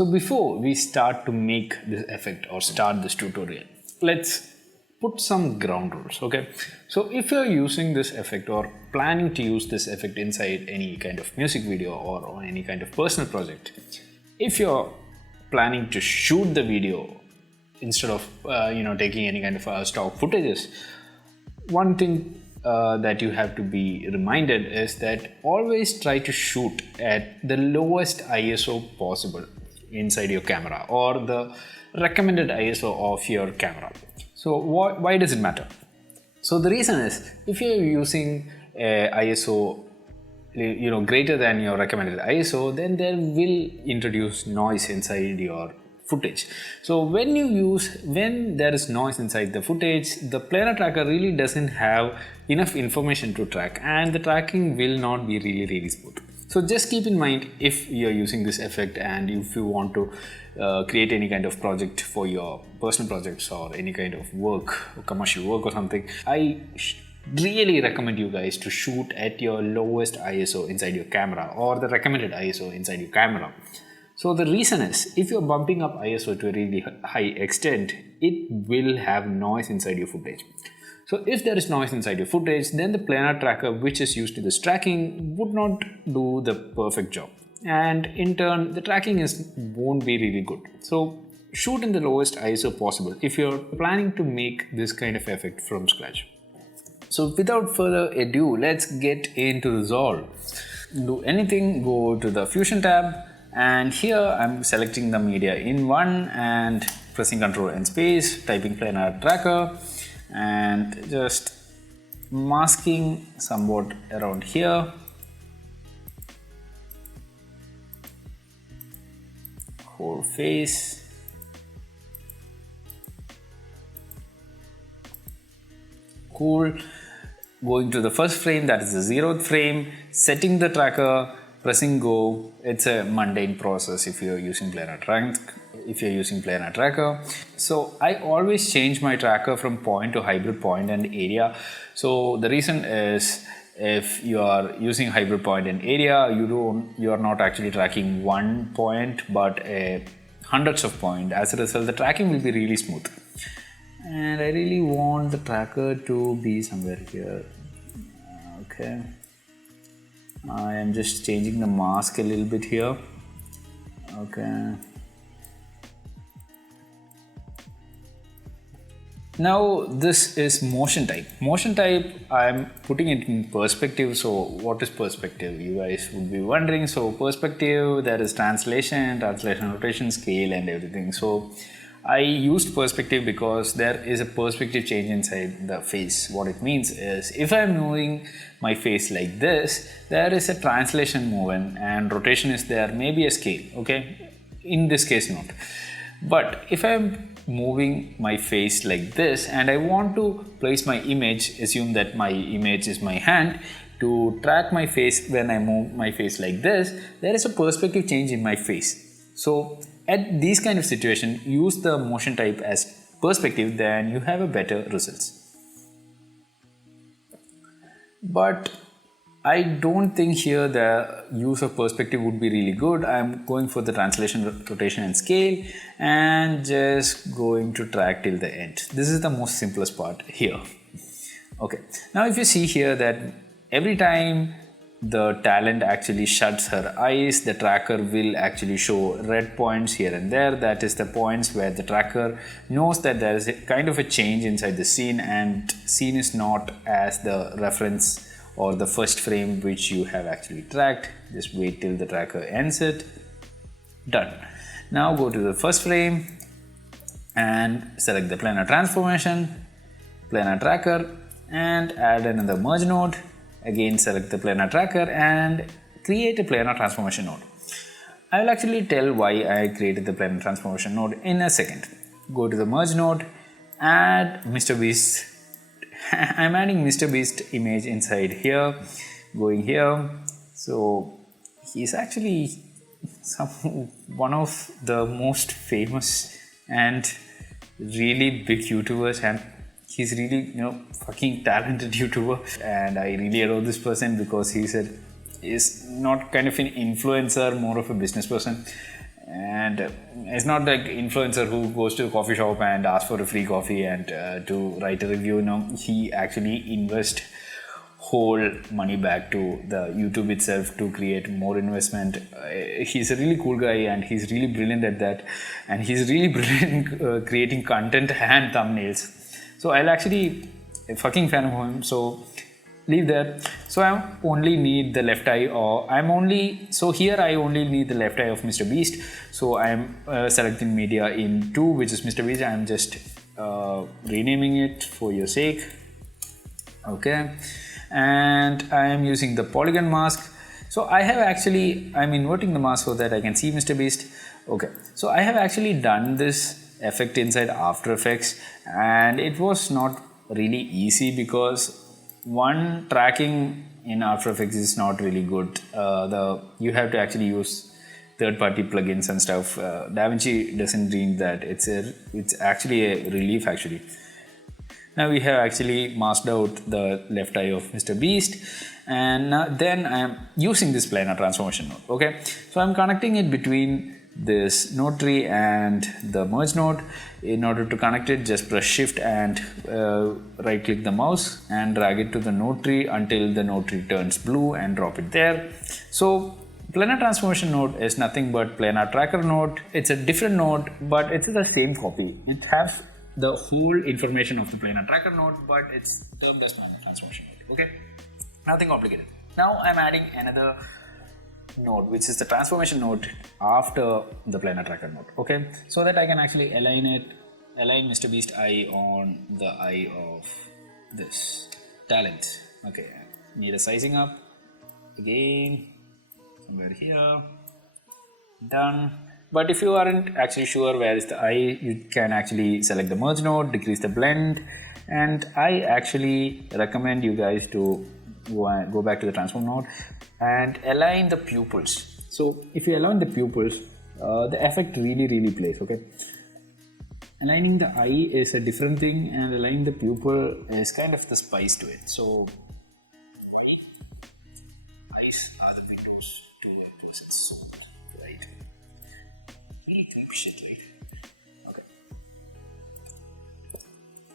So before we start to make this effect or start this tutorial, let's put some ground rules, okay? So if you're using this effect or planning to use this effect inside any kind of music video or on any kind of personal project, if you're planning to shoot the video instead of taking any kind of stock footages, one thing that you have to be reminded is that always try to shoot at the lowest ISO possible inside your camera or the recommended ISO of your camera. So why does it matter? So the reason is, if you're using a ISO greater than your recommended ISO, then there will introduce noise inside your footage. So when there is noise inside the footage, the planar tracker really doesn't have enough information to track, and the tracking will not be really smooth. So just keep in mind, if you're using this effect and if you want to create any kind of project for your personal projects or any kind of work, commercial work or something, I really recommend you guys to shoot at your lowest ISO inside your camera or the recommended ISO inside your camera. So the reason is, if you're bumping up ISO to a really high extent, it will have noise inside your footage. So if there is noise inside your footage, then the planar tracker, which is used to this tracking, would not do the perfect job. And in turn, the tracking won't be really good. So shoot in the lowest ISO possible if you're planning to make this kind of effect from scratch. So without further ado, let's get into Resolve. Do anything, go to the Fusion tab, and here I'm selecting the media in one and pressing Ctrl and space, typing planar tracker, and just masking somewhat around here. Whole face. Cool. Going to the first frame, that is the 0th frame, setting the tracker, pressing go. It's a mundane process if you're using planar tracker. So I always change my tracker from point to hybrid point and area. So the reason is, if you are using hybrid point and area, you are not actually tracking one point but hundreds of points. As a result, the tracking will be really smooth. And I really want the tracker to be somewhere here. Okay. I am just changing the mask a little bit here. Okay. Now this is motion type. Motion type, I'm putting it in perspective. So what is perspective? You guys would be wondering. So perspective, there is translation, rotation, scale and everything. So I used perspective because there is a perspective change inside the face. What it means is, if I'm moving my face like this, there is a translation movement and rotation is there, maybe a scale, okay? In this case not. But if I'm moving my face like this and I want to place my image, assume that my image is my hand, to track my face when I move my face like this, there is a perspective change in my face. So at these kind of situation, use the motion type as perspective, then you have a better results. But I don't think here the use of perspective would be really good. I'm going for the translation, rotation and scale and just going to track till the end. This is the most simplest part here. Okay. Now if you see here that every time the talent actually shuts her eyes, the tracker will actually show red points here and there. That is the points where the tracker knows that there is a kind of a change inside the scene, and scene is not as the reference or the first frame which you have actually tracked. Just wait till the tracker ends it. Done. Now go to the first frame and select the planar transformation, planar tracker, and add another merge node. Again select the planar tracker and create a planar transformation node. I will actually tell why I created the planar transformation node in a second. Go to the merge node, add Mr. Beast. I'm adding Mr. Beast image inside here, going here. So he's actually one of the most famous and really big YouTubers, and he's really, fucking talented YouTuber, and I really adore this person because he's not kind of an influencer, more of a business person. And it's not like influencer who goes to a coffee shop and asks for a free coffee and to write a review. No, he actually invests whole money back to the YouTube itself to create more investment. He's a really cool guy and he's really brilliant at that, and he's really brilliant creating content and thumbnails. So I'll actually a fucking fan of him. So leave that. So I only need the left eye, or so here I only need the left eye of Mr. Beast. So I'm selecting media in 2, which is Mr. Beast. I'm just renaming it for your sake. Okay, and I am using the polygon mask. So I'm inverting the mask so that I can see Mr. Beast. Okay, so I have actually done this effect inside After Effects, and it was not really easy because one, tracking in After Effects is not really good. You have to actually use third-party plugins and stuff. Davinci doesn't need that. It's actually a relief actually. Now we have actually masked out the left eye of Mr. Beast, and then I am using this planar transformation node. Okay, so I'm connecting it between this node tree and the merge node. In order to connect it, just press shift and right click the mouse and drag it to the node tree until the node tree turns blue and drop it there. So planar transformation node is nothing but planar tracker node. It's a different node, but it's the same copy. It has the whole information of the planar tracker node, but it's termed as planar transformation node. Okay, nothing complicated. Now I'm adding another node, which is the transformation node after the planar tracker node. Okay, so that I can actually align Mr. Beast eye on the eye of this talent. Okay, need a sizing up again somewhere here. Done. But if you aren't actually sure where is the eye, you can actually select the merge node, decrease the blend, and I actually recommend you guys to go back to the transform node and align the pupils. So if you align the pupils, the effect really plays. Okay, aligning the eye is a different thing, and aligning the pupil is kind of the spice to it. So why eyes are the windows to the person's soul, right? Really creepy shit, right? Okay,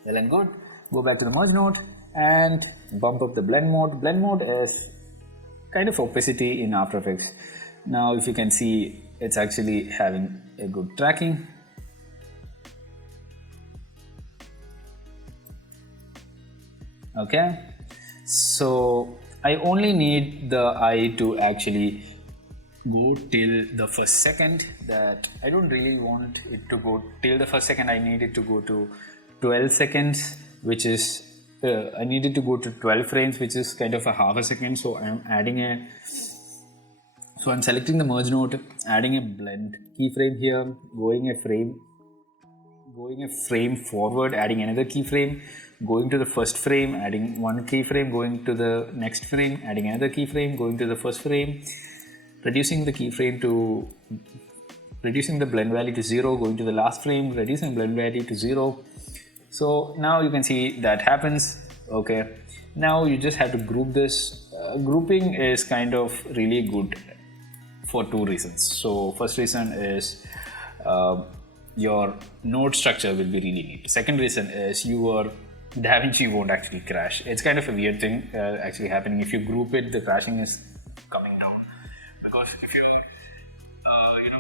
well and good. Go back to the merge node and bump up the blend mode. Blend mode is kind of opacity in After Effects. Now if you can see, it's actually having a good tracking. Okay, so I only need the eye to actually go till the first second. That I don't really want it to go till the first second. I need it to go to 12 seconds, which is I need it to go to 12 frames, which is kind of a half a second. So I'm selecting the merge node, adding a blend keyframe here, going a frame forward, adding another keyframe, going to the first frame, adding one keyframe, going to the next frame, adding another keyframe, going to the first frame, reducing the blend value to 0, going to the last frame, reducing blend value to 0. So now you can see that happens. Okay, now you just have to group this. Grouping is kind of really good for 2 reasons. So first reason is your node structure will be really neat. Second reason is your Davinci won't actually crash. It's kind of a weird thing actually happening. If you group it, the crashing is coming down, because if you're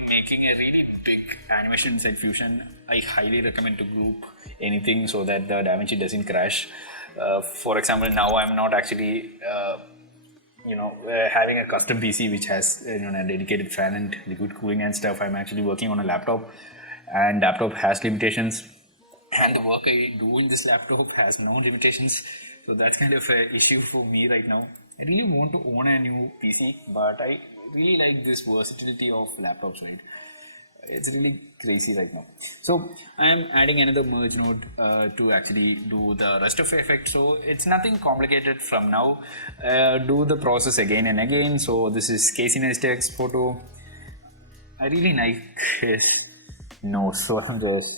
making a really big animation inside Fusion, I highly recommend to group anything so that the Davinci doesn't crash. For example, now I'm not actually having a custom PC which has a dedicated fan and liquid cooling and stuff. I'm actually working on a laptop, and laptop has limitations, and the work I do in this laptop has no limitations. So that's kind of an issue for me right now. I really want to own a new PC, but I really like this versatility of laptops, right? It's really crazy right now. So I am adding another merge node to actually do the rest of the effect. So it's nothing complicated from now. Do the process again and again. So this is Casey Neistat's photo. I really like his nose, so I'm just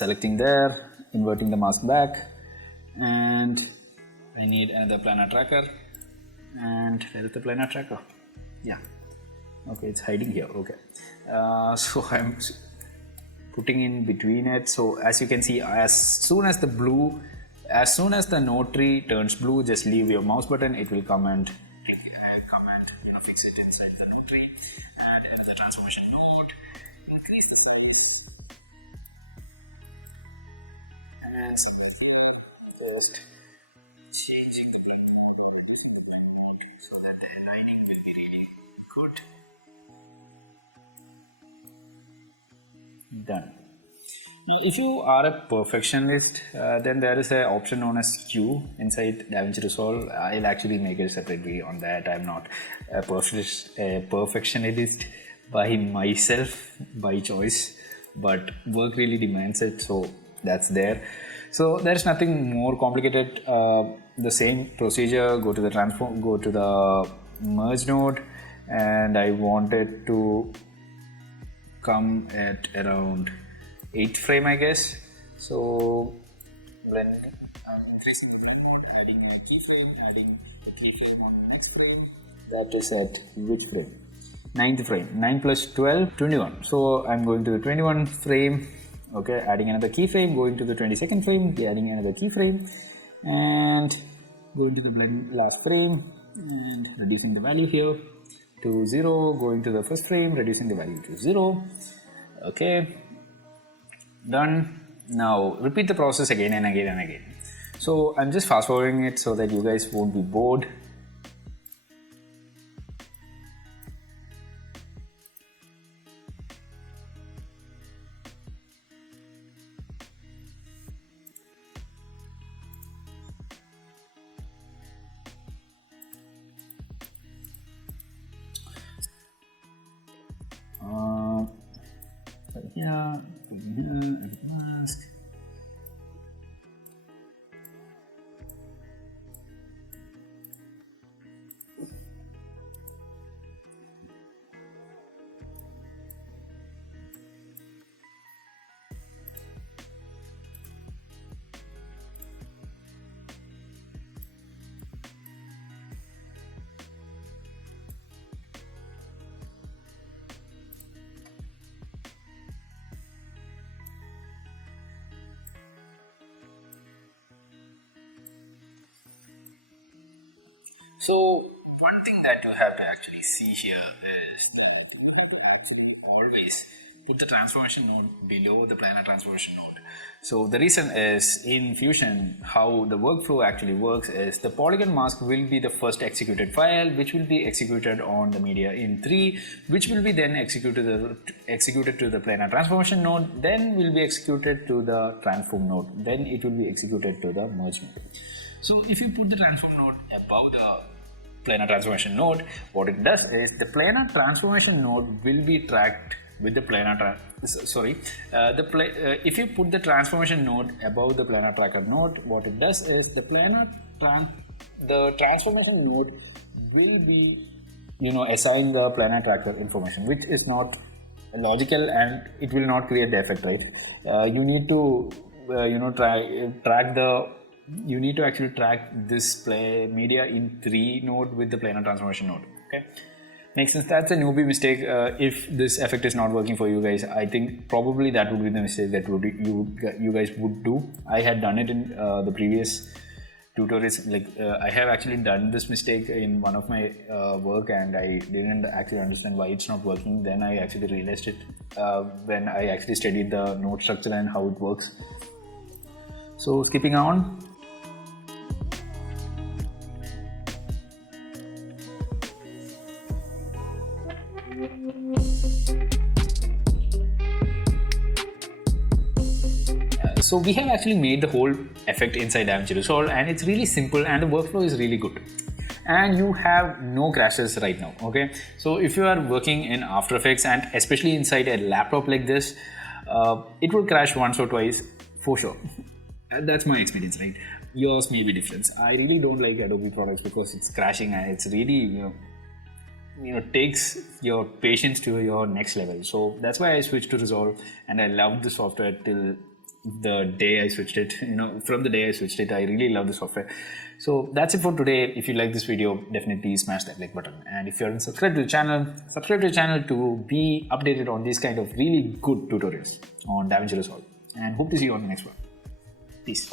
selecting there, inverting the mask back, and I need another planar tracker. And where is the planar tracker? Yeah, okay, it's hiding here. Okay, so I'm putting in between it. So as you can see, as soon as the node tree turns blue, just leave your mouse button, it will come and fix it inside the node tree. And in the transformation node, increase the size as just changing the blue so that the aligning will be really good. Done. If you are a perfectionist, then there is an option known as Q inside Davinci Resolve. I'll actually make a separate video on that. I'm not a perfectionist by myself, by choice, but work really demands it, so that's there. So there's nothing more complicated. The same procedure, go to the merge node, and I want it to come at around 8th frame, I guess. So blend, I'm increasing the frame mode, adding a keyframe, adding the keyframe on the next frame. That is at which frame? 9th frame. 9 plus 12, 21. So I'm going to the 21 frame. Okay, adding another keyframe, going to the 22nd frame, adding another keyframe, and going to the blend last frame and reducing the value here to 0, going to the first frame, reducing the value to 0. Okay, done. Now repeat the process again and again and again. So I'm just fast forwarding it so that you guys won't be bored. Yeah, mask. So one thing that you have to actually see here is that you have to always put the transformation node below the planar transformation node. So the reason is in Fusion, how the workflow actually works is the polygon mask will be the first executed file, which will be executed on the media in 3, which will be then executed to the planar transformation node, then will be executed to the transform node, then it will be executed to the merge node. So if you put the transform node above the planar transformation node, what it does is the planar transformation node will be tracked with the planar if you put the transformation node above the planar tracker node, what it does is the transformation node will be assign the planar tracker information, which is not logical and it will not create the effect, right? You need to you need to actually track this media in 3 node with the planar transformation node. Okay, makes sense. That's a newbie mistake. If this effect is not working for you guys, I think probably that would be the mistake that you guys would do. I had done it in the previous tutorials. I have actually done this mistake in one of my work, and I didn't actually understand why it's not working. Then I actually realized it when I actually studied the node structure and how it works. So skipping on. So we have actually made the whole effect inside Davinci Resolve, and it's really simple and the workflow is really good. And you have no crashes right now, okay? So if you are working in After Effects and especially inside a laptop like this, it will crash once or twice for sure. That's my experience, right? Yours may be different. I really don't like Adobe products because it's crashing and it's really, takes your patience to your next level. So that's why I switched to Resolve, and I loved the software till the day I switched it. From the day I switched it, I really love the software. So that's it for today. If you like this video, definitely smash that like button. And if you haven't subscribed to the channel, subscribe to the channel to be updated on these kind of really good tutorials on Davinci Resolve. And hope to see you on the next one. Peace.